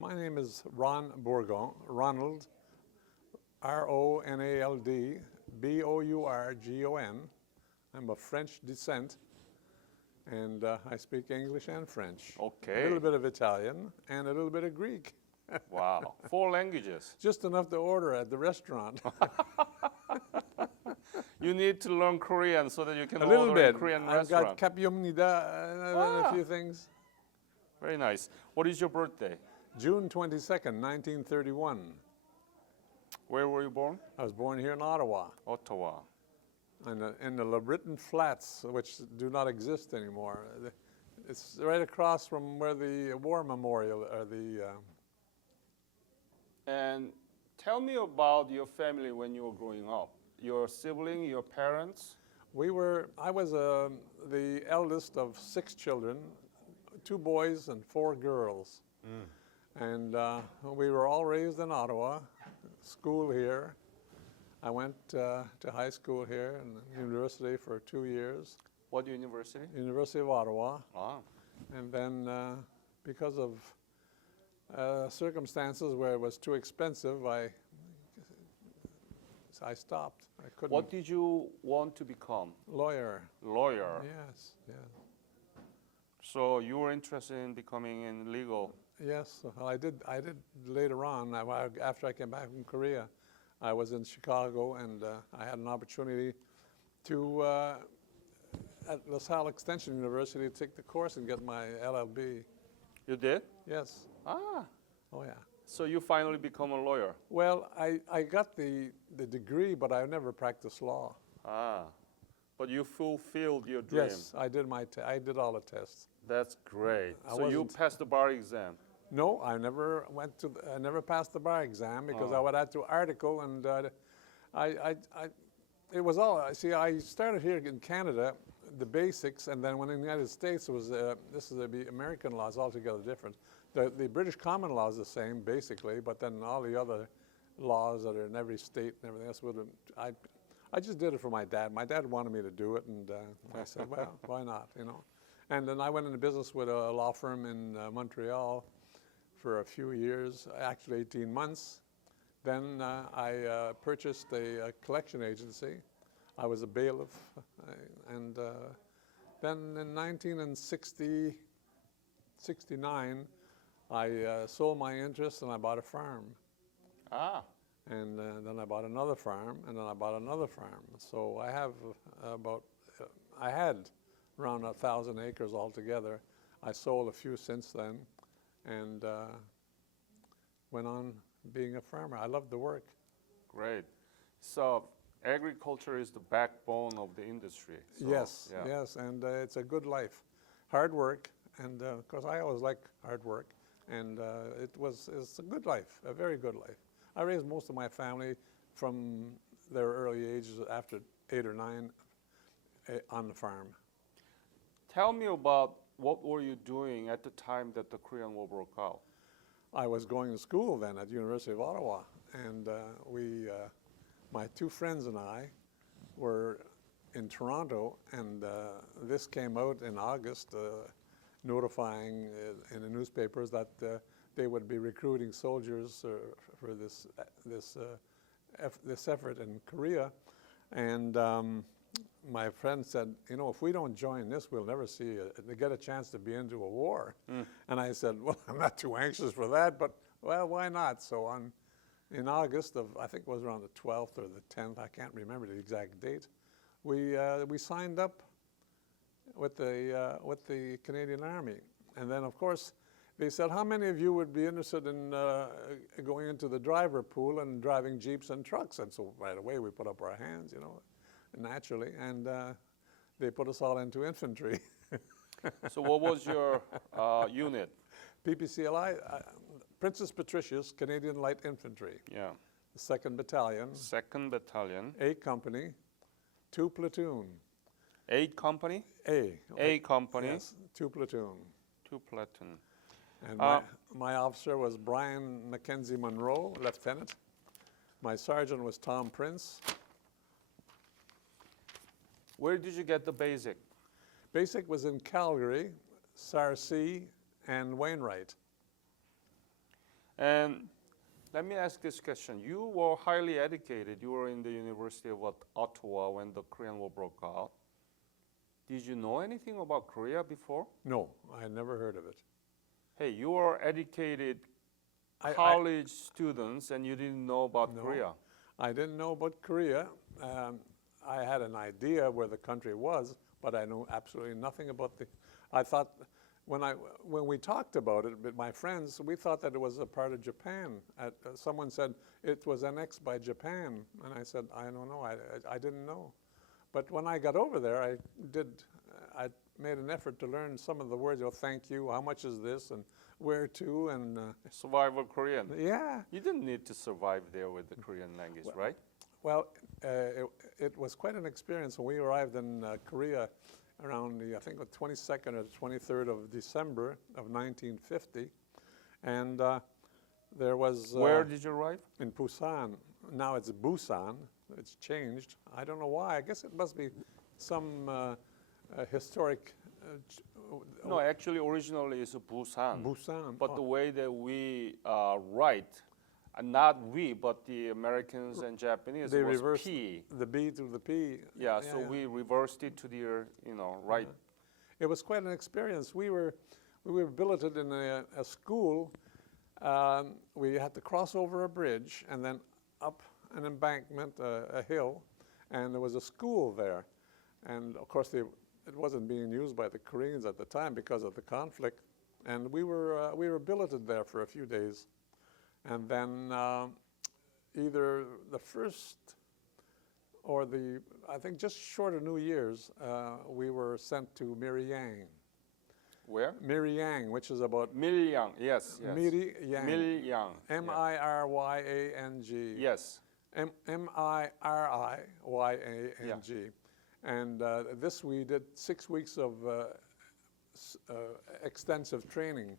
My name is Ron Bourgon, Ronald, R-O-N-A-L-D, B-O-U-R-G-O-N. I'm of French descent, and I speak English and French. A Okay. little bit of Italian and a little bit of Greek. Wow. 4 languages. Just enough to order at the restaurant. You need to learn Korean so that you can A little order in bit. Korean I've got restaurant. kapyomnida and a few things. Very nice. What is your birthday? June 22nd, 1931. Where were you born? I was born here in Ottawa, Ottawa. in the LeBreton Flats, which do not exist anymore. It's right across from where the war memorial, or And tell me about your family when you were growing up. Your sibling, your parents? I was the eldest of 6 children, 2 boys and 4 girls. And we were all raised in Ottawa, school here. I went to high school here and university for 2 years, What university? University of Ottawa. Ah. And then because of circumstances where it was too expensive, I stopped. I couldn't. What did you want to become? Lawyer. Lawyer. Yes, yes. So you were interested in becoming in legal. Yes, well, I did later on. After I came back from Korea, I was in Chicago, and I had an opportunity to, at LaSalle Extension University, take the course and get my LLB. You did? Yes. Ah. Oh, yeah. So you finally become a lawyer. Well, I got the degree, but I never practiced law. Ah. But you fulfilled your dream. Yes, I did I did all the tests. That's great. I So you wasn't- passed the bar exam. No, I never passed the bar exam because I Oh. would have to article, and it was all. See, I started here in Canada, the basics, and then when in the United States it was the American law is altogether different. The British common law is the same basically, but then all the other laws that are in every state and everything else I just did it for my dad. My dad wanted me to do it, and I said, well, why not, you know? And then I went into business with a law firm in Montreal for a few years, actually 18 months. Then I purchased a collection agency. I was a bailiff, and then in 1969, I sold my interest and I bought a farm. Ah. And then I bought another farm, and then I bought another farm. So I have I had around 1,000 acres altogether. I sold a few since then, and went on being a farmer. I love the work. Great. So agriculture is the backbone of the industry. So, Yes, yeah. yes, and it's a good life. Hard work, and of course I always like hard work, and it's a good life, a very good life. I raised most of my family from their early ages, after 8 or 9, on the farm. Tell me about what were you doing at the time that the Korean War broke out? I was going to school then at the University of Ottawa, and my 2 friends and I were in Toronto, and this came out in August, notifying in the newspapers that they would be recruiting soldiers for this effort in Korea, and my friend said, you know, if we don't join this, we'll never get a chance to be into a war. And I said, well, I'm not too anxious for that, but well, why not? So in August of, I think it was around the 12th or the 10th, I can't remember the exact date, we signed up with the Canadian Army, and then of course they said, how many of you would be interested in going into the driver pool and driving jeeps and trucks? And so right away we put up our hands, you know, naturally, and they put us all into infantry. So what was your unit? PPCLI, Princess Patricia's Canadian Light Infantry, Yeah. the 2nd Battalion, 2nd Battalion. A Company, 2 Platoon. 8 company? A. A company. Yes, 2 Platoon. 2 platoon. And my officer was Brian Mackenzie Monroe, Lieutenant. My sergeant was Tom Prince. Where did you get the basic? Basic was in Calgary, Sarcee, and Wainwright. And let me ask this question. You were highly educated. You were in the University of Ottawa when the Korean War broke out. Did you know anything about Korea before? No, I had never heard of it. Hey, you are educated I- college students and you didn't know about No. Korea. I didn't know about Korea. I had an idea where the country was, but I knew absolutely nothing about the. I thought when we talked about it with my friends, we thought that it was a part of Japan. Someone said it was annexed by Japan, and I said I don't know. I didn't know. But when I got over there, I made an effort to learn some of the words. Oh, thank you. How much is this? And where to? And Survival Korean. yeah. You didn't need to survive there with the Korean language, right? Well, it was quite an experience when we arrived in Korea around I think the 22nd or the 23rd of December of 1950. And there was... Where did you arrive? In Busan. Now it's Busan. It's changed. I don't know why. I guess it must be some historic... No, actually, originally it's Busan. Busan. But the way that we write, not we, but the Americans and Japanese, They was reversed P. the B to the P. Yeah, so we reversed it to the, right. It was quite an experience. We were billeted in a school. We had to cross over a bridge and then up an embankment, a hill, and there was a school there. And of course, it wasn't being used by the Koreans at the time because of the conflict. And we were billeted there for a few days. And then either the first or I think just short of New Year's, we were sent to Miryang. Where? Miryang, which is about Miryang, yes. Miryang. Miryang. M-I-R-Y-A-N-G. Yes. M-I-R-I-Y-A-N-G. And this we did 6 weeks of extensive training.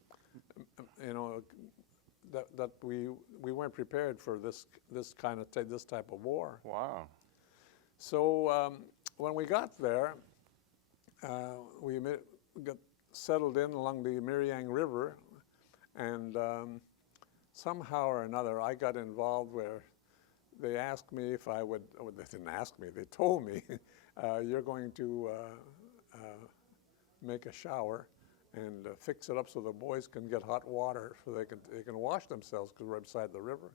That we weren't prepared for this type of war. Wow. So when we got there, we got settled in along the Miryang River, and somehow or another I got involved where they asked me if I would. Oh, they didn't ask me. They told me, "You're going to make a shower and fix it up so the boys can get hot water so they can wash themselves because we're beside the river."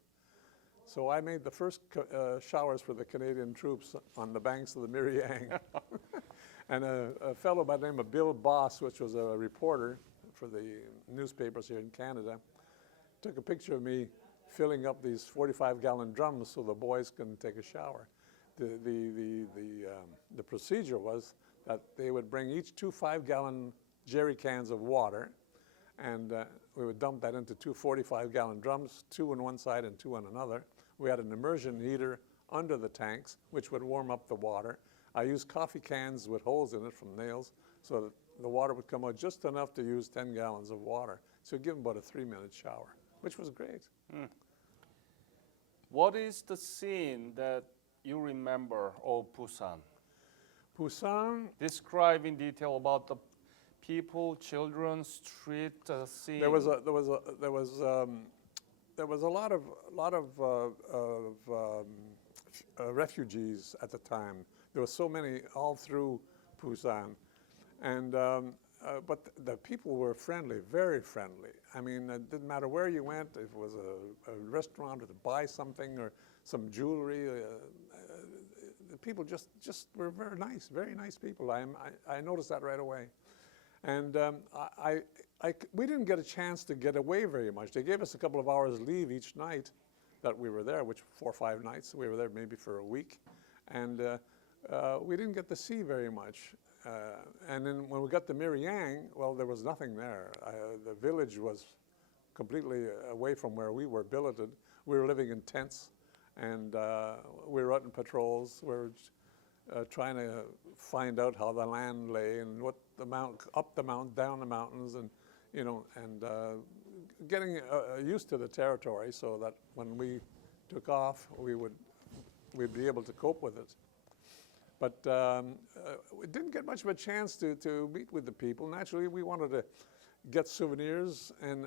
So I made the first showers for the Canadian troops on the banks of the Miryang. And a fellow by the name of Bill Boss, which was a reporter for the newspapers here in Canada, took a picture of me filling up these 45-gallon drums so the boys can take a shower. The procedure was that they would bring each 2 5-gallon jerry cans of water, and we would dump that into 2 45-gallon drums, 2 on one side and 2 on another. We had an immersion heater under the tanks, which would warm up the water. I used coffee cans with holes in it from nails, so that the water would come out just enough to use 10 gallons of water. So give them about a 3-minute shower, which was great. Mm. What is the scene that you remember of Busan? Busan. Describe in detail about the people, children, street scene. There was a lot of refugees at the time. There were so many all through Busan, and but the people were friendly, very friendly. I mean, it didn't matter where you went. If it was a restaurant or to buy something or some jewelry, the people just were very nice people. I noticed that right away. And we didn't get a chance to get away very much. They gave us a couple of hours leave each night that we were there, which 4 or 5 nights. We were there maybe for a week. And we didn't get to see very much. And then when we got to Miryang, well, there was nothing there. The village was completely away from where we were billeted. We were living in tents, and we were out in patrols. We were trying to find out how the land lay and what the up the mountain, down the mountains, and getting used to the territory so that when we took off, we'd be able to cope with it. But we didn't get much of a chance to meet with the people. Naturally, we wanted to get souvenirs and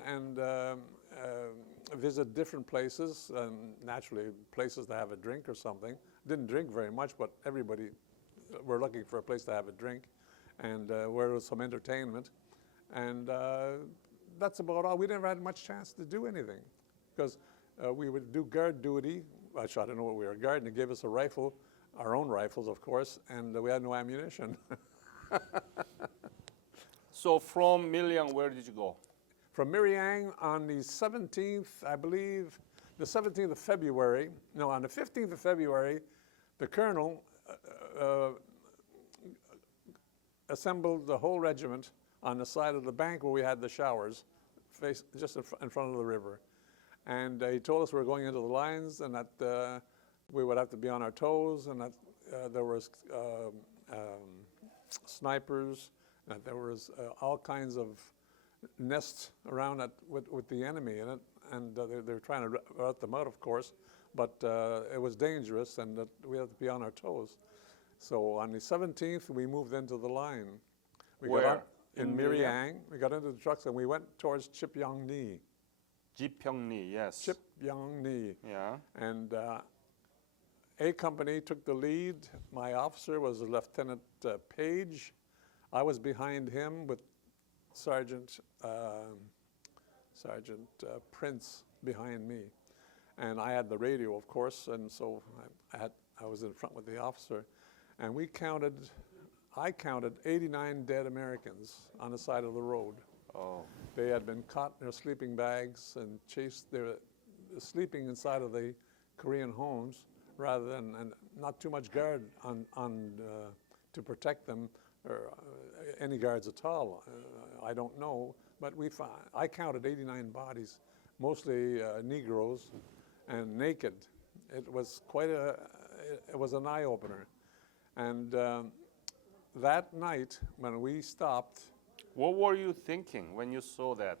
visit different places, and naturally places to have a drink or something. Didn't drink very much, but everybody were looking for a place to have a drink, and where there was some entertainment. And that's about all. We never had much chance to do anything, because we would do guard duty. Actually, I don't know what we were guarding. They gave us a rifle, our own rifles, of course, and we had no ammunition. So from Miliang, where did you go? From Miriang on the 17th, I believe, the 17th of February, no, on the 15th of February, the colonel assembled the whole regiment on the side of the bank where we had the showers, just in front of the river. And he told us we were going into the lines, and that we would have to be on our toes, and that there was snipers, and there was all kinds of nests around it with the enemy in it, and they were trying to rout them out, of course, but it was dangerous, and that we had to be on our toes. So on the 17th, we moved into the line. Where? Got in In Miriang. We got into the trucks, and we went towards Chipyeong-ni. Jipyeong-ni, yes. Chipyeong-ni. Yeah. And A Company took the lead. My officer was Lieutenant Page. I was behind him with Sergeant Prince behind me. And I had the radio, of course, and so I was in front with the officer. And I counted 89 dead Americans on the side of the road. Oh. They had been caught in their sleeping bags and chased. They were sleeping inside of the Korean homes rather than, and not too much guard to protect them, or any guards at all. I don't know, but I counted 89 bodies, mostly Negroes, and naked. It was it was an eye-opener. And that night, when we stopped, What were you thinking when you saw that?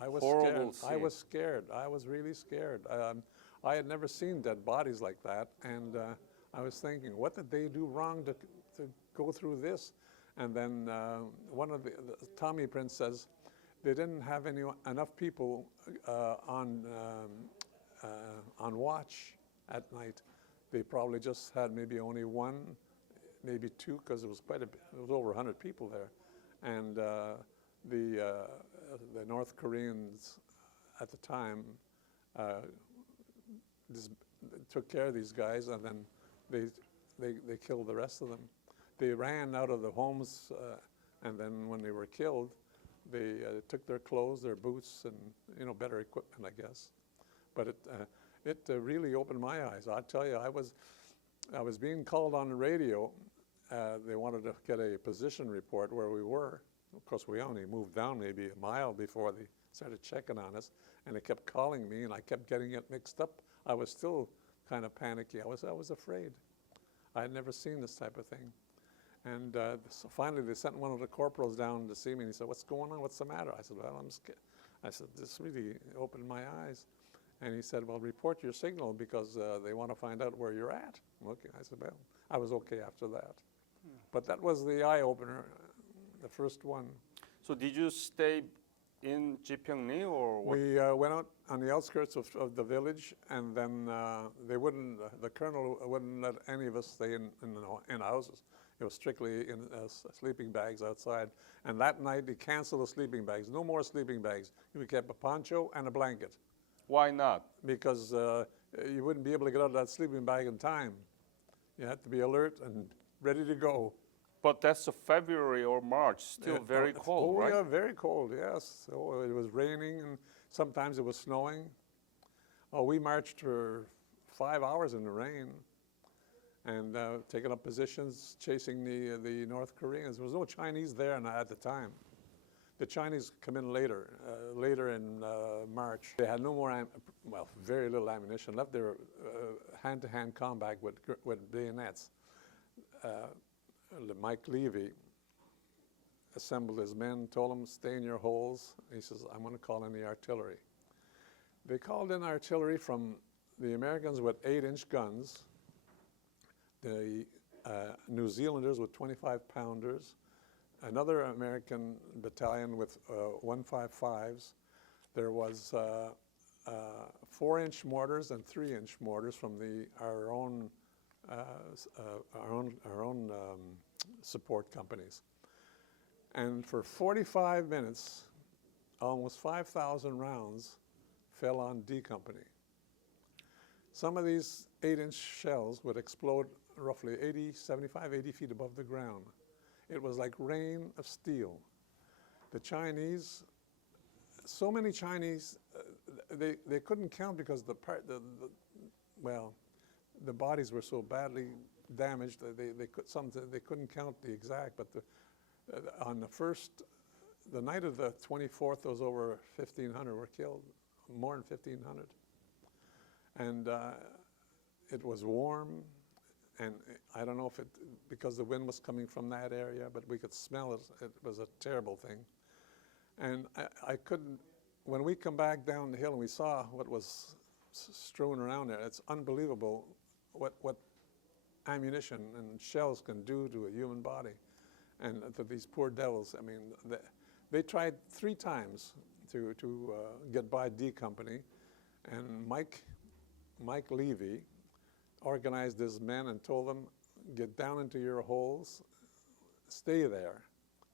I was Horrible scared. I was scared. I was really scared. I had never seen dead bodies like that, and I was thinking, what did they do wrong to go through this? And then one of the Tommy Prince says they didn't have enough people on watch at night. They probably just had maybe only one, maybe two, because it was quite a bit. It was over 100 people there, and the North Koreans at the time took care of these guys, and then they killed the rest of them. They ran out of the homes, and then when they were killed, they took their clothes, their boots, and better equipment, I guess. But it really opened my eyes. I tell you, I was being called on the radio. They wanted to get a position report where we were. Of course, we only moved down maybe a mile before they started checking on us, and they kept calling me, and I kept getting it mixed up. I was still kind of panicky. I was afraid. I had never seen this type of thing. And so finally, they sent one of the corporals down to see me, and he said, "What's going on? What's the matter?" I said, "Well, I'm scared." I said, "This really opened my eyes." And he said, "Well, report your signal, because they want to find out where you're at." Okay, I said, well, I was okay after that. But that was the eye-opener, the first one. So did you stay in Jipyeong-ni, or what? We went out on the outskirts of the village, and then the colonel wouldn't let any of us stay in houses. It was strictly in sleeping bags outside. And that night, he canceled the sleeping bags. No more sleeping bags. We kept a poncho and a blanket. Why not? Because you wouldn't be able to get out of that sleeping bag in time. You had to be alert and ready to go. But that's a February or March, still very cold, right? Oh, yeah, very cold, yes. So it was raining, and sometimes it was snowing. Oh, we marched for 5 hours in the rain, and taking up positions, chasing the North Koreans. There was no Chinese there at the time. The Chinese come in later in March. They had no more, very little ammunition left. They were hand-to-hand combat with bayonets. Mike Levy assembled his men, told them, "Stay in your holes." He says, "I'm going to call in the artillery." They called in artillery from the Americans with 8-inch guns, the New Zealanders with 25-pounders, another American battalion with 155s. There was 4-inch mortars and 3-inch mortars from our own support companies. And for 45 minutes, almost 5,000 rounds fell on D Company. Some of these 8-inch shells would explode roughly 75, 80 feet above the ground. It was like rain of steel. The Chinese, so many Chinese, they couldn't count because the bodies were so badly damaged that they couldn't count the exact. But on the night of the 24th, there was over 1,500 were killed, more than 1,500. And it was warm, and I don't know if because the wind was coming from that area, but we could smell it. It was a terrible thing. And I couldn't, when we come back down the hill and we saw what was strewn around there, it's unbelievable what ammunition and shells can do to a human body. And to these poor devils, I mean, they tried 3 times to get by D Company, and Mike Levy organized his men and told them, get down into your holes, stay there,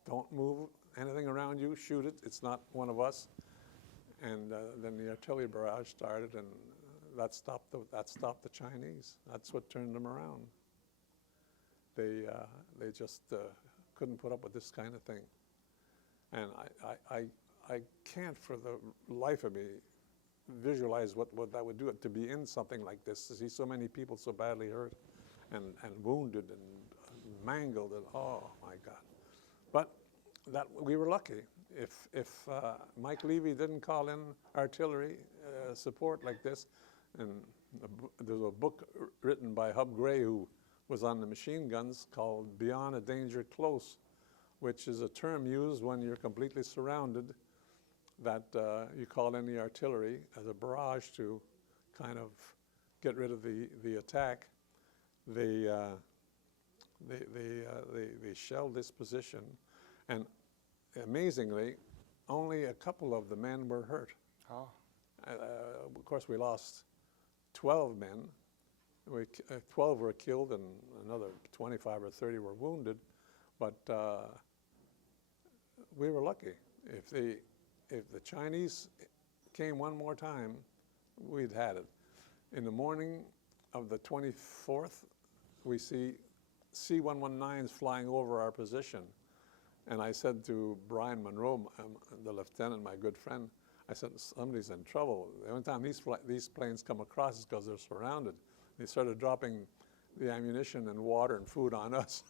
don't move anything around you, shoot it, it's not one of us. And then the artillery barrage started, and that stopped the Chinese. That's what turned them around. They just couldn't put up with this kind of thing. And I can't for the life of me visualize what that would do, to be in something like this, to see so many people so badly hurt and wounded and mangled, and oh my God. But we were lucky. If Mike Levy didn't call in artillery support like this, and there's a book written by Hub Gray, who was on the machine guns, called Beyond a Danger Close, which is a term used when you're completely surrounded, that you call in the artillery as a barrage to kind of get rid of the attack. They shelled this position, and amazingly, only a couple of the men were hurt. Oh. Of course, we lost 12 men. 12 were killed, and another 25 or 30 were wounded. But we were lucky. If the Chinese came one more time, we'd had it. In the morning of the 24th, we see C-119s flying over our position. And I said to Brian Monroe, the lieutenant, my good friend, I said, somebody's in trouble. The only time these planes come across is because they're surrounded. They started dropping the ammunition and water and food on us.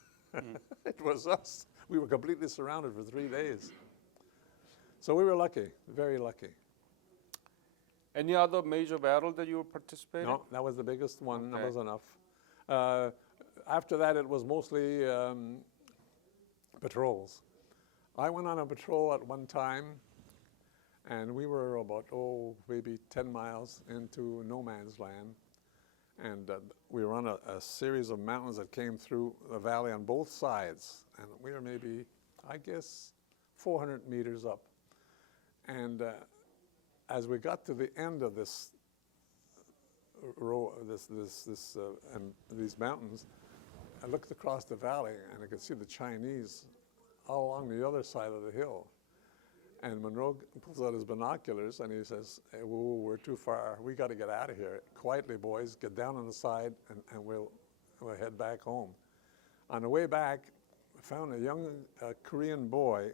It was us. We were completely surrounded for 3 days. So we were lucky, very lucky. Any other major battle that you participated in? No, that was the biggest one. Okay. That was enough. After that, it was mostly patrols. I went on a patrol at one time, and we were about, maybe 10 miles into no man's land. And we were on a series of mountains that came through the valley on both sides. And we were maybe, I guess, 400 meters up. And as we got to the end of this row, these mountains, I looked across the valley, and I could see the Chinese all along the other side of the hill. And Monroe pulls out his binoculars, and he says, hey, whoa, we're too far. We got to get out of here. Quietly, boys, get down on the side, and we'll head back home. On the way back, I found a young Korean boy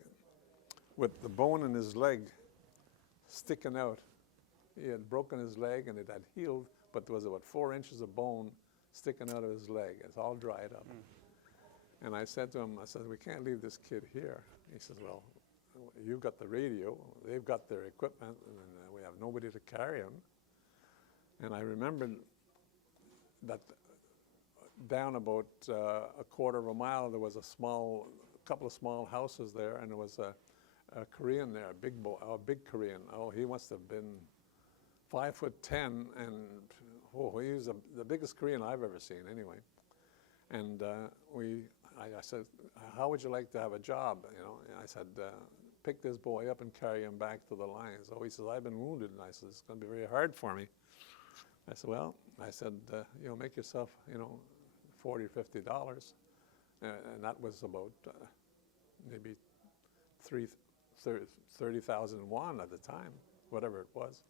with the bone in his leg sticking out. He had broken his leg, and it had healed, but there was about 4 inches of bone sticking out of his leg. It's all dried up. And I said to him, we can't leave this kid here. He says, well, you've got the radio, they've got their equipment, and we have nobody to carry him. And I remembered that down about a quarter of a mile, there was a couple of small houses there, and there was a Korean there, a big Korean. Oh, he must have been 5'10", and he was the biggest Korean I've ever seen, anyway. And I said, how would you like to have a job? You know, and I said, pick this boy up and carry him back to the line. So he says, I've been wounded. And I said, it's going to be very hard for me. I said, well, I said, make yourself, $40 or $50. And that was about maybe 30,000 won at the time, whatever it was.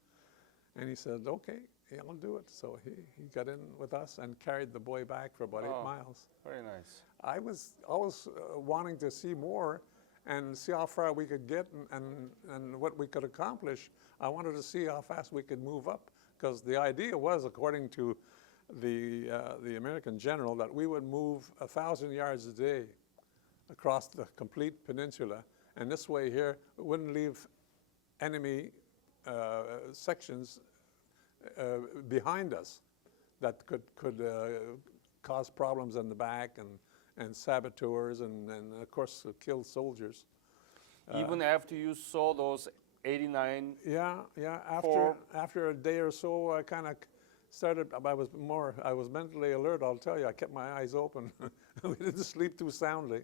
And he said, okay, yeah, I'll do it. So he got in with us and carried the boy back for about 8 miles. Very nice. I was always wanting to see more and see how far we could get and what we could accomplish. I wanted to see how fast we could move up, because the idea was, according to the American general, that we would move 1,000 yards a day across the complete peninsula. And this way here, it wouldn't leave enemy sections behind us that could cause problems in the back and saboteurs and of course kill soldiers. Even after you saw those 89? Yeah. After a day or so, I kind of started. I was mentally alert. I'll tell you, I kept my eyes open. We didn't sleep too soundly.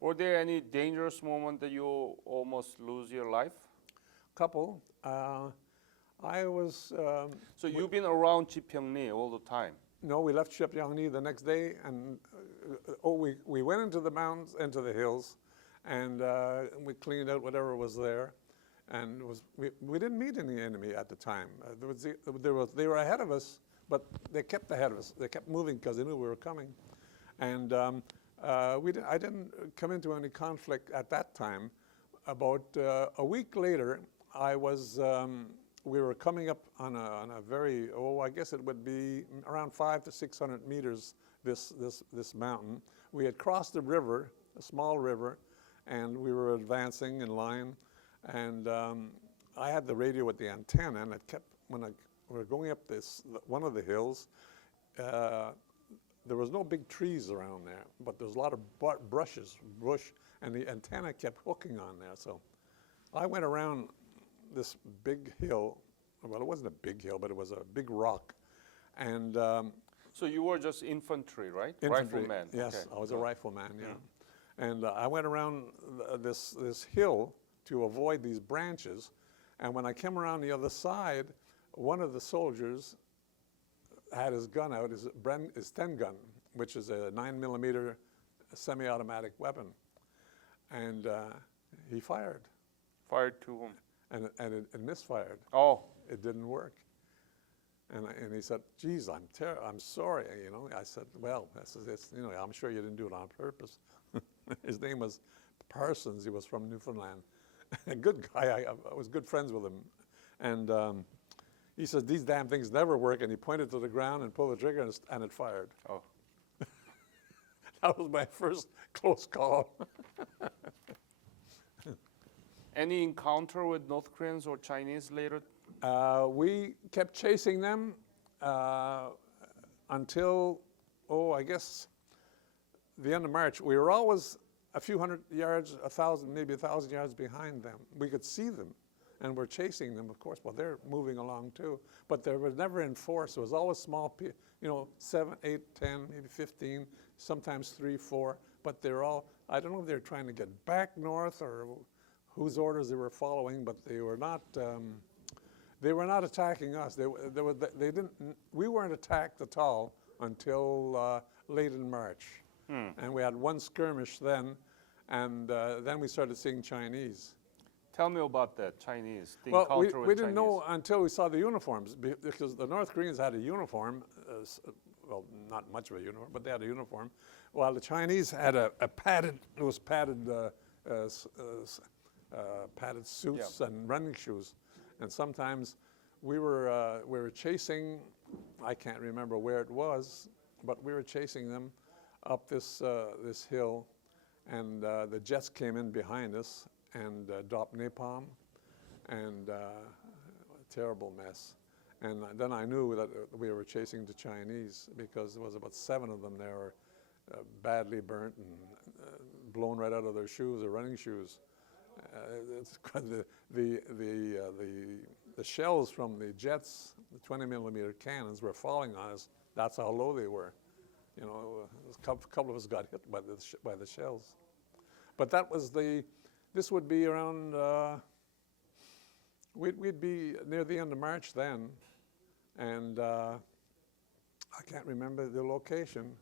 Were there any dangerous moment that you almost lose your life? Couple. I was. So you've been around Chipyeongni all the time? No, we left Chipyeongni the next day, and we went into the mountains, into the hills, and we cleaned out whatever was there, and we didn't meet any enemy at the time. They were ahead of us, but they kept ahead of us. They kept moving because they knew we were coming, and I didn't come into any conflict at that time. About a week later, we were coming up on a very, I guess it would be around 500 to 600 meters, this mountain. We had crossed the river, a small river, and we were advancing in line. And I had the radio with the antenna, and it kept, we were going up one of the hills, there was no big trees around there, but there was a lot of bush, and the antenna kept hooking on there. So I went around this big hill. Well, it wasn't a big hill, but it was a big rock. And so you were just infantry, right? Infantry, rifleman. yes, Okay. I was a rifleman, yeah. And I went around this hill to avoid these branches. And when I came around the other side, one of the soldiers had his gun out, his 10 gun, which is a 9mm semi-automatic weapon. And he fired. Fired to whom? And it misfired. Oh. It didn't work. And he said, geez, I'm sorry, I said, well, I'm sure you didn't do it on purpose. His name was Parsons. He was from Newfoundland. A good guy. I was good friends with him. And he said, these damn things never work. And he pointed to the ground and pulled the trigger, and it fired. Oh. That was my first close call. Any encounter with North Koreans or Chinese later? We kept chasing them until, I guess, the end of March. We were always a few hundred yards, 1,000, maybe 1,000 yards behind them. We could see them, and we're chasing them, of course. Well, they're moving along too, but they were never in force. It was always small, 7, 8, 10, maybe 15, sometimes 3, 4. But they're all, I don't know if they're trying to get back north or whose orders they were following, but they were not. They were not attacking us. We weren't attacked at all until late in March. And we had one skirmish then, and then we started seeing Chinese. Tell me about that, Chinese. The Well, encounter with we didn't Chinese. know until we saw the uniforms, because the North Koreans had a uniform, well, not much of a uniform, but they had a uniform, while the Chinese had a padded, it was padded suits and running shoes. And sometimes we were chasing, I can't remember where it was, but we were chasing them up this hill, and the jets came in behind us and dropped napalm, and a terrible mess. And then I knew that we were chasing the Chinese, because there was about 7 of them there were badly burnt and blown right out of their shoes, their running shoes. The shells from the jets, the 20mm cannons, were falling on us. That's how low they were. A couple of us got hit by the shells. But that was the This would be around, we'd be near the end of March then, and I can't remember the location,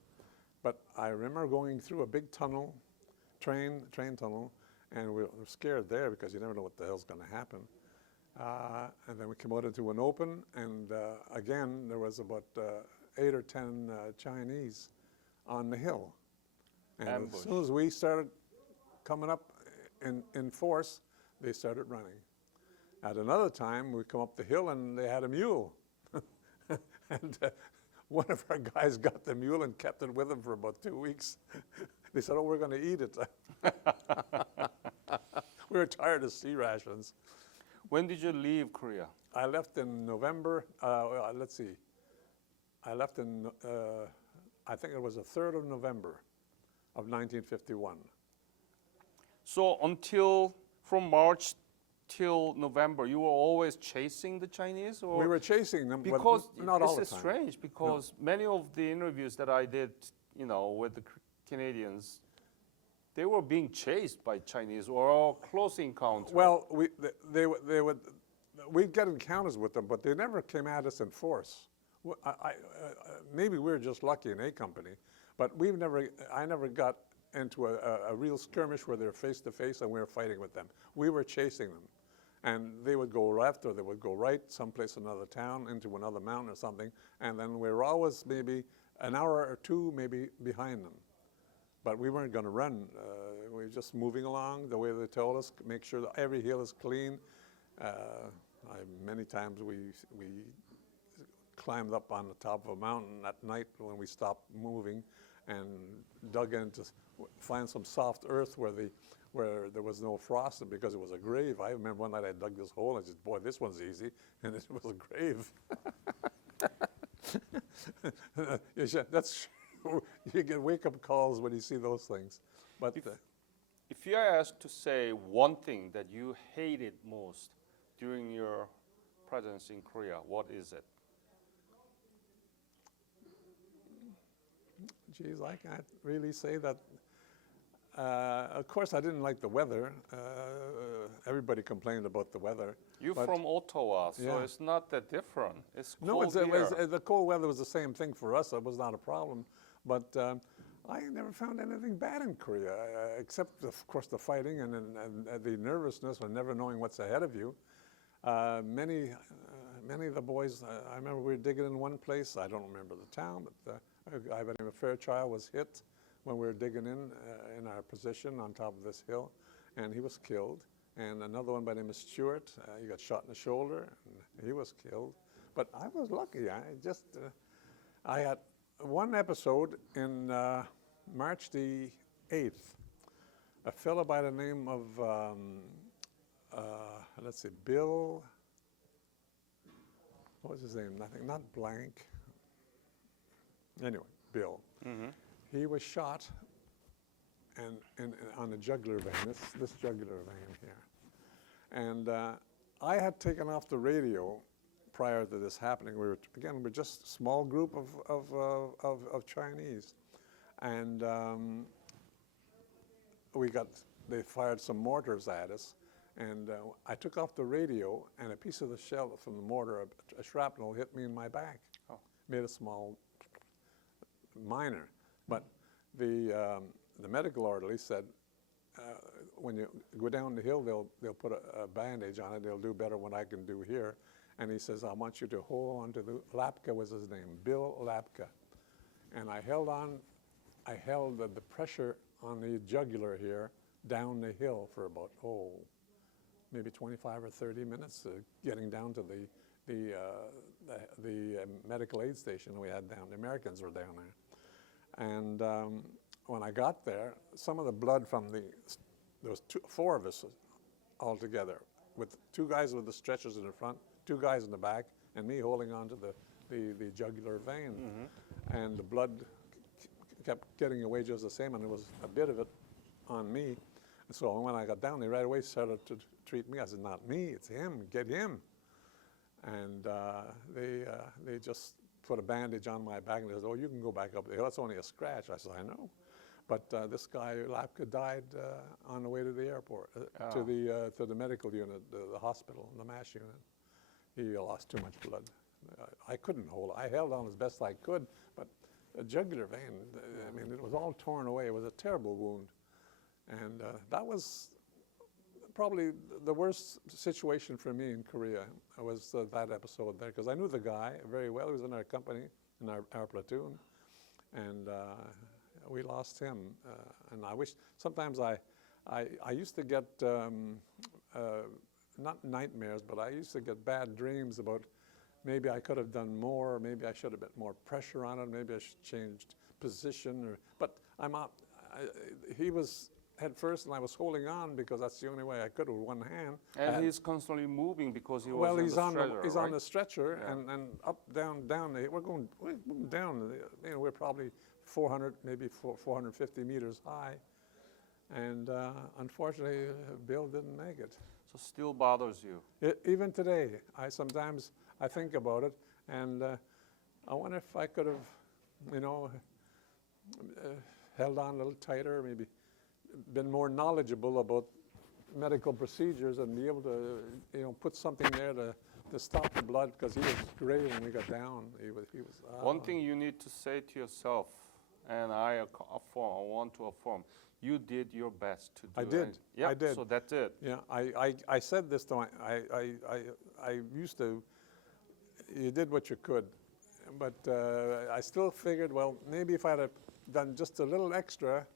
but I remember going through a big tunnel, train tunnel, and we were scared there because you never know what the hell's going to happen. And then we came out into an open, and again, there was about 8 or 10 Chinese on the hill. And Ambush. as soon as we started coming up in force, they started running. At another time, we come up the hill, and they had a mule. And one of our guys got the mule and kept it with him for about 2 weeks. They said, oh, we're going to eat it. We were tired of sea rations. When did you leave Korea? I left in November, let's see. I left in, I think it was the 3rd of November of 1951. So from March till November, you were always chasing the Chinese? Or? We were chasing them, Because but not all the this is time. strange, because many of the interviews that I did, with the Canadians, they were being chased by Chinese or close encounter. Well, we'd get encounters with them, but they never came at us in force. Maybe we were just lucky in A Company, but I never got into a real skirmish where they were face to face and we were fighting with them. We were chasing them, and they would go left or they would go right, someplace in another town, into another mountain or something, and then we were always maybe an hour or two maybe behind them. But we weren't going to run. We were just moving along the way they told us, make sure that every hill is clean. Many times we climbed up on the top of a mountain at night when we stopped moving and dug in to find some soft earth where there was no frost because it was a grave. I remember one night I dug this hole and I said, boy, this one's easy, and it was a grave. That's you get wake-up calls when you see those things. But if you are asked to say one thing that you hated most during your presence in Korea, what is it? Geez, I can't really say that. Of course, I didn't like the weather. Everybody complained about the weather. You're from Ottawa, so Yeah. it's not that different. It's cold No, here. the cold weather was the same thing for us. It was not a problem. But I never found anything bad in Korea, except, of course, the fighting and the nervousness of never knowing what's ahead of you. Many of the boys, I remember we were digging in one place. I don't remember the town, but a guy by the name of Fairchild was hit when we were digging in our position on top of this hill, and he was killed. And another one by the name of Stewart, he got shot in the shoulder, and he was killed. But I was lucky. I had one episode in March the 8th. A fellow by the name of, let's see, Bill, what was his name? Not Blank. Anyway, Bill. Mm-hmm. He was shot on the jugular vein, this jugular vein here. And I had taken off the radio prior to this happening. We're just a small group of Chinese. And they fired some mortars at us. And I took off the radio, and a piece of the shell from the mortar, a shrapnel, hit me in my back. Oh. Made a small, minor. But the medical orderly said, when you go down the hill, they'll put a bandage on it. They'll do better than what I can do here. And he says, I want you to hold on to Lapka was his name, Bill Lapka. And I held the pressure on the jugular here down the hill for about, maybe 25 or 30 minutes, getting down to the medical aid station we had down. The Americans were down there. And when I got there, some of the blood from there was four of us all together, with two guys with the stretchers in the front, two guys in the back, and me holding on to the jugular vein. Mm-hmm. And the blood kept getting away just the same, and there was a bit of it on me. So when I got down, they right away started to treat me. I said, not me, it's him, get him. And they just put a bandage on my back, and they said, oh, you can go back up the hill. It's only a scratch. I said, I know. But this guy, Lapka, died on the way to the airport, to the medical unit, the hospital, the MASH unit. He lost too much blood. I couldn't hold it. I held on as best I could, but the jugular vein, I mean, it was all torn away. It was a terrible wound. And that was probably the worst situation for me in Korea, was that episode there, because I knew the guy very well. He was in our company, in our platoon, and we lost him. And I wish, sometimes I used to get, not nightmares, but I used to get bad dreams about maybe I could have done more, maybe I should have put more pressure on it, maybe I should changed position, but he was head first, and I was holding on because that's the only way I could with one hand. And he's constantly moving because he was well, on he's the on stretcher, he's right? on the stretcher, Yeah. and up, down, down. We're going down. You know, we're probably 400, maybe 450 meters high, and unfortunately, Bill didn't make it. So still bothers you? Even today, sometimes I think about it, and I wonder if I could have, you know, held on a little tighter, maybe been more knowledgeable about medical procedures and be able to, you know, put something there to stop the blood, because he was gray when we got down. He was. One thing you need to say to yourself, and I want to affirm, you did your best to do it. I did. Yeah, I did. so that's it. Yeah, I said this to I used to. You did what you could, but I still figured, well, maybe if I'd have done just a little extra,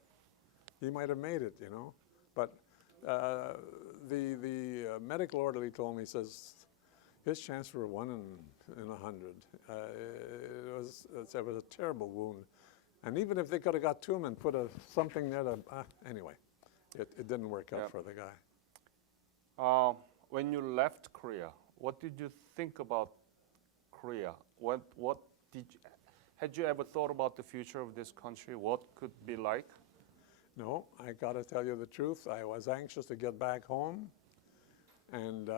he might have made it, you know. But the medical orderly told me, he says, his chance were 1 in 100. It was a terrible wound. And even if they could have got to him and put something there to, anyway, it didn't work out for the guy. When you left Korea, what did you think about Korea? Had you ever thought about the future of this country? What could be like? No, I got to tell you the truth. I was anxious to get back home, and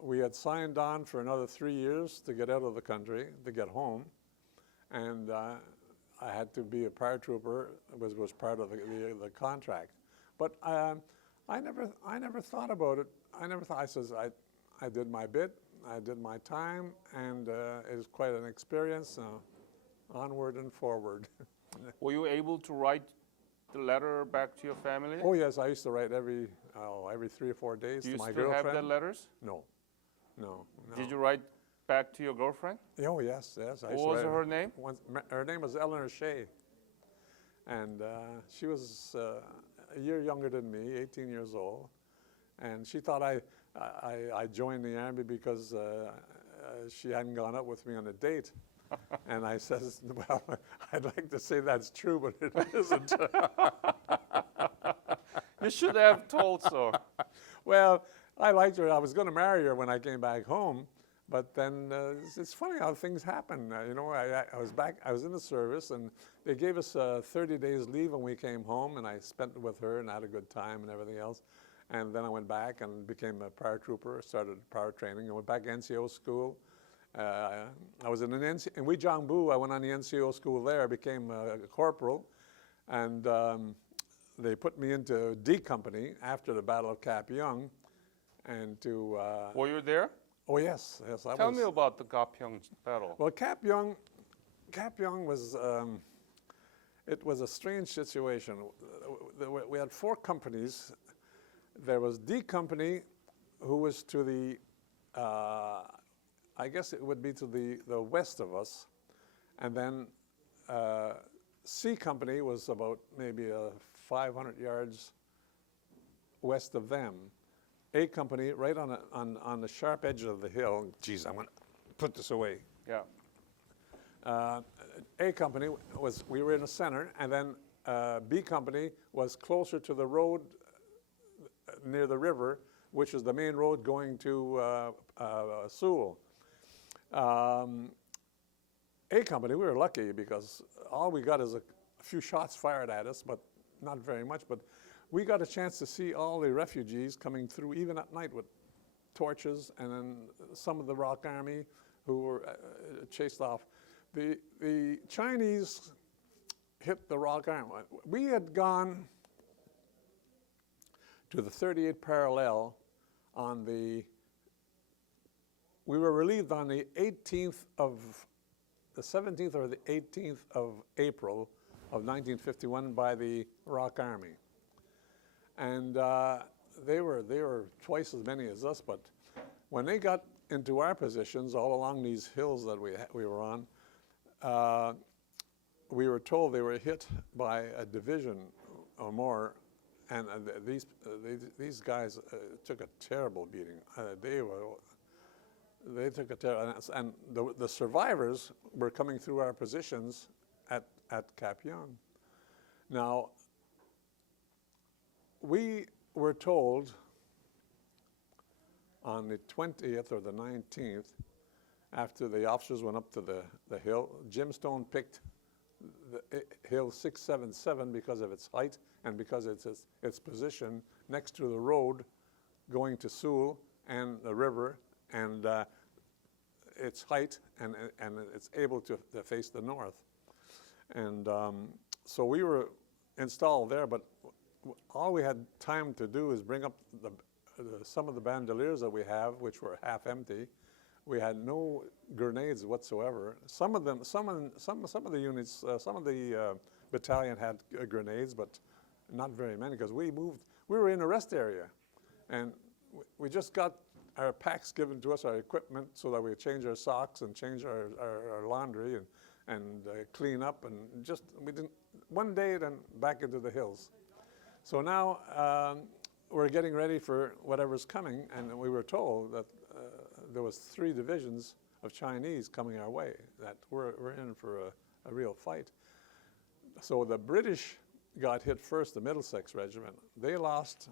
we had signed on for another 3 years to get out of the country, to get home, and I had to be a paratrooper. Was part of the contract. But I never thought about it. I says I did my bit, I did my time, and it was quite an experience. Onward and forward. Were you able to write the letter back to your family? Oh yes, I used to write every 3 or 4 days to my girlfriend. Do you still have the letters? No. Did you write back to your girlfriend? Oh yes. What was her name? Her name was Eleanor Shea, and she was a year younger than me, 18 years old, and she thought I joined the Army because she hadn't gone out with me on a date. And I says, well, I'd like to say that's true, but it isn't. You should have told so. Well, I liked her. I was going to marry her when I came back home, but then it's funny how things happen. You know, I was in the service, and they gave us 30 days leave when we came home, and I spent it with her and had a good time and everything else. And then I went back and became a paratrooper, started power training, and went back to NCO school. I was in Weijangbu. I went on the NCO school there, became a corporal, and they put me into D Company after the Battle of Cap Yeong, and to... Were you there? Oh yes, I was. Tell me about the Gapyeong battle. Well, Cap Yeong was, it was a strange situation. We had 4 companies. There was D Company, who was to the, I guess it would be to the west of us, and then C Company was about maybe 500 yards west of them. A Company right on the sharp edge of the hill. Geez, I'm going to put this away. Yeah. A Company we were in the center, and then B Company was closer to the road near the river, which is the main road going to Seoul. A Company, we were lucky because all we got is a few shots fired at us, but not very much. But we got a chance to see all the refugees coming through, even at night, with torches, and then some of the Rock Army who were chased off. The Chinese hit the Rock Arm. We had gone to the 38th parallel on the, we were relieved on the 18th of, the 17th or the 18th of April of 1951 by the Rock Army. And they were twice as many as us, but when they got into our positions all along these hills that we were on, we were told they were hit by a division or more, and these guys took a terrible beating. They took a terrible, and the survivors were coming through our positions at Cap Young. Now, we were told on the 20th or the 19th, after the officers went up to the hill, Jim Stone picked the hill 677 because of its height and because its position next to the road going to Sewell and the river, and its height, and it's able to face the north. And so we were installed there, but all we had time to do is bring up some of the bandoliers that we have, which were half empty. We had no grenades whatsoever. Some of them, some of the units, some of the battalion had grenades, but not very many, because we were in a rest area, and we just got our packs given to us, our equipment, so that we could change our socks and change our laundry and clean up, and just, we didn't, one day then back into the hills. So now we're getting ready for whatever's coming, and we were told that there was 3 divisions of Chinese coming our way, that we're in for a real fight. So the British got hit first, the Middlesex Regiment. They lost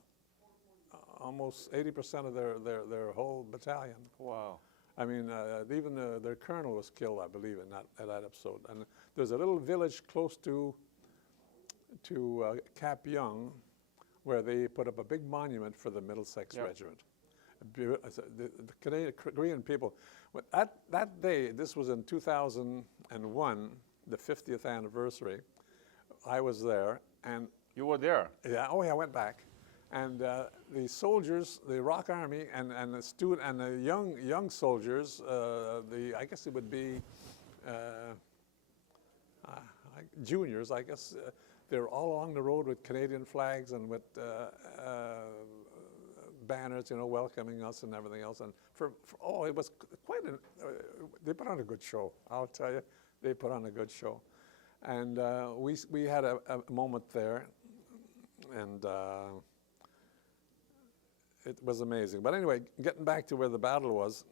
almost 80% of their whole battalion. Wow. I mean, even their colonel was killed, I believe, in that episode. And there's a little village close to Cap Young where they put up a big monument for the Middlesex Regiment. The Korean people, that day, this was in 2001, the 50th anniversary, I was there, and You were there? yeah, oh yeah, I went back. And the soldiers, the Rock Army, and the student and the young soldiers, I guess it would be juniors, I guess. They were all along the road with Canadian flags and with banners, you know, welcoming us and everything else. And it was quite they put on a good show, I'll tell you. They put on a good show. And we had a moment there, and it was amazing. But anyway, getting back to where the battle was,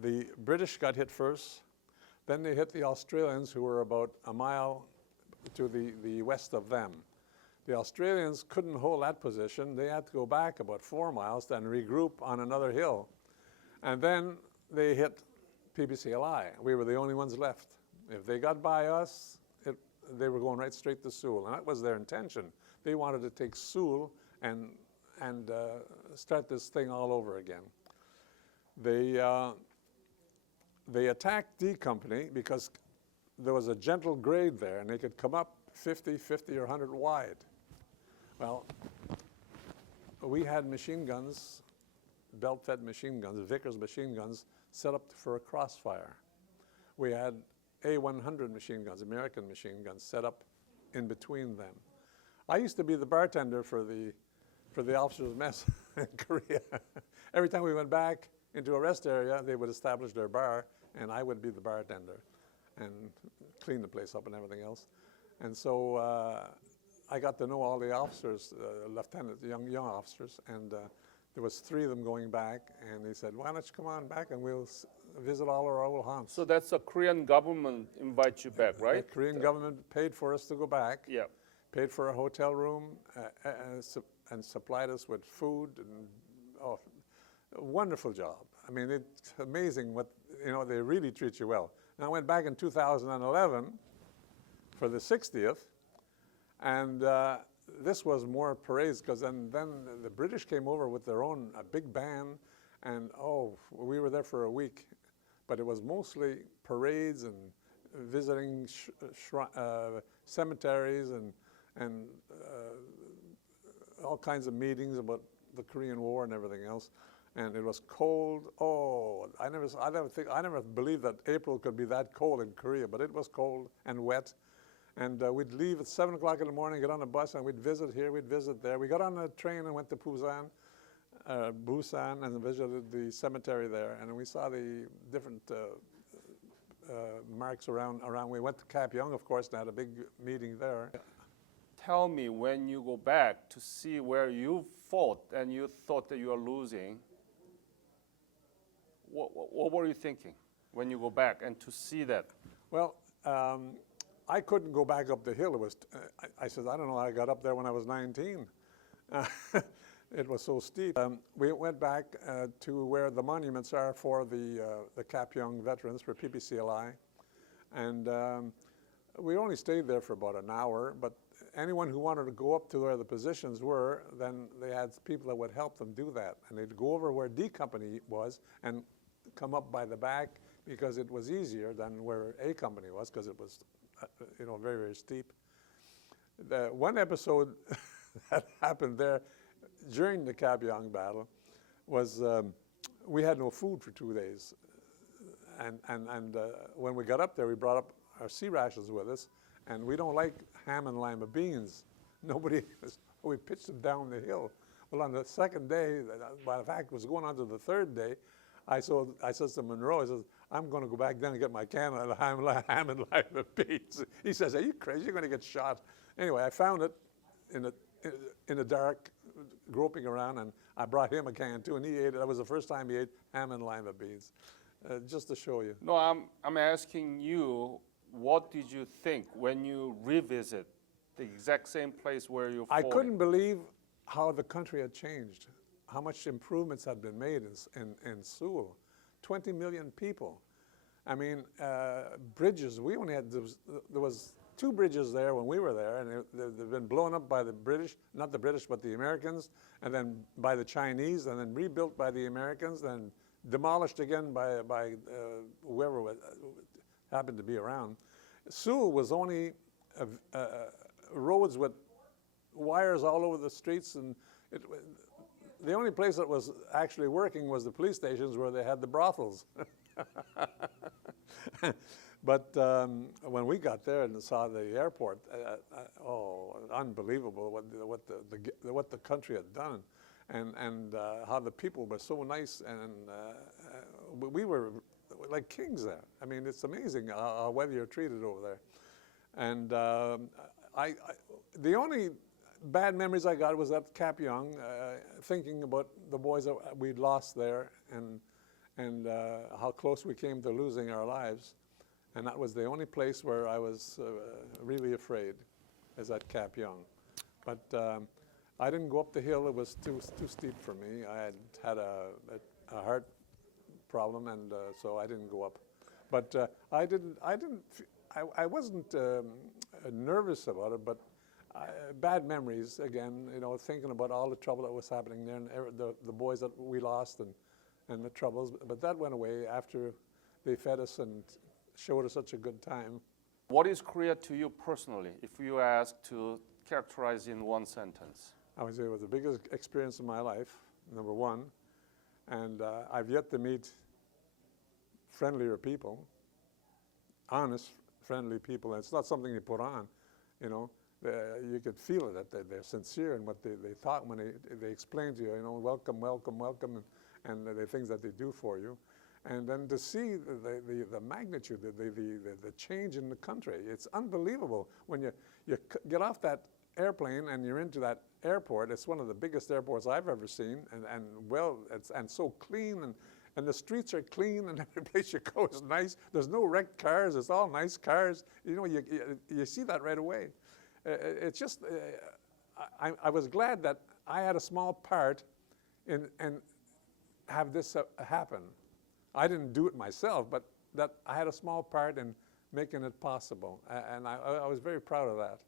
the British got hit first, then they hit the Australians, who were about a mile to the west of them. The Australians couldn't hold that position. They had to go back about 4 miles, then regroup on another hill. And then they hit PBCLI. We were the only ones left. If they got by us, they were going right straight to Sewell, and that was their intention. They wanted to take Sewell and start this thing all over again. They attacked D Company because there was a gentle grade there, and they could come up 50 or 100 wide. Well, we had machine guns, belt-fed machine guns, Vickers machine guns, set up for a crossfire. We had A100 machine guns, American machine guns, set up in between them. I used to be the bartender for the officers' mess in Korea. Every time we went back into a rest area, they would establish their bar, and I would be the bartender and clean the place up and everything else. And so I got to know all the officers, lieutenants, young officers, and there was 3 of them going back, and they said, "Why don't you come on back and we'll visit all our old haunts." So that's the Korean government invite you back, right? The Korean government paid for us to go back. Yeah. Paid for a hotel room and supplied us with food, and a wonderful job. I mean, it's amazing what, you know, they really treat you well. Now, I went back in 2011 for the 60th, and this was more parades, because then the British came over with their own big band, and we were there for a week, but it was mostly parades and visiting cemeteries and all kinds of meetings about the Korean War and everything else. And it was cold. Oh, I never believed that April could be that cold in Korea, but it was cold and wet. And we'd leave at 7 o'clock in the morning, get on a bus, and we'd visit here, we'd visit there. We got on a train and went to Busan, and visited the cemetery there. And we saw the different marks around. We went to Kapyong, of course, and had a big meeting there. Tell me, when you go back to see where you fought and you thought that you were losing, what were you thinking when you go back and to see that? Well, I couldn't go back up the hill. It was, I said, I don't know how I got up there when I was 19. It was so steep. We went back to where the monuments are for the Kapyong veterans, for PPCLI. And we only stayed there for about an hour, but anyone who wanted to go up to where the positions were, then they had people that would help them do that. And they'd go over where D Company was and come up by the back, because it was easier than where A Company was, because it was very, very steep. The one episode that happened there during the Kapyong battle was we had no food for 2 days. And when we got up there, we brought up our sea rations with us, and we don't like ham and lima beans. We pitched them down the hill. Well, on the second day, by the fact, it was going on to the third day, I said to Monroe, I said, I'm going to go back down and get my can of ham and lima beans. He says, are you crazy? You're going to get shot. Anyway, I found it in the dark, groping around, and I brought him a can too, and he ate it. That was the first time he ate ham and lima beans, just to show you. No, I'm asking you, what did you think when you revisit the exact same place where you fought? I couldn't believe how the country had changed, how much improvements had been made in Seoul. 20 million people. I mean, bridges, we only had, there was 2 bridges there when we were there, and they've been blown up by the British, not the British, but the Americans, and then by the Chinese, and then rebuilt by the Americans, then demolished again by whoever happened to be around. Seoul was only roads with wires all over the streets, and the only place that was actually working was the police stations where they had the brothels. But when we got there and saw the airport, unbelievable what the country had done, and how the people were so nice, and we were like kings there. I mean, it's amazing how well you're treated over there. And the only bad memories I got was at Kapyong, thinking about the boys that we'd lost there, and how close we came to losing our lives. And that was the only place where I was really afraid, is at Kapyong. But I didn't go up the hill. It was too steep for me. I had a heart problem, and so I didn't go up. But I wasn't nervous about it, but bad memories again. Thinking about all the trouble that was happening there, and the boys that we lost, and the troubles. But that went away after they fed us and showed us such a good time. What is Korea to you personally, if you ask to characterize in one sentence? I would say it was the biggest experience of my life, number one. And I've yet to meet friendlier people, honest, friendly people. And it's not something you put on, You could feel it, that they're sincere in what they thought when they explain to you, welcome, welcome, welcome, and the things that they do for you. And then to see the magnitude, the change in the country, it's unbelievable. When you get off that airplane and you're into that airport, it's one of the biggest airports I've ever seen, and so clean, and the streets are clean, and every place you go is nice. There's no wrecked cars, it's all nice cars. You see that right away. It's just, I was glad that I had a small part in have this happen. I didn't do it myself, but that I had a small part in making it possible, and I was very proud of that.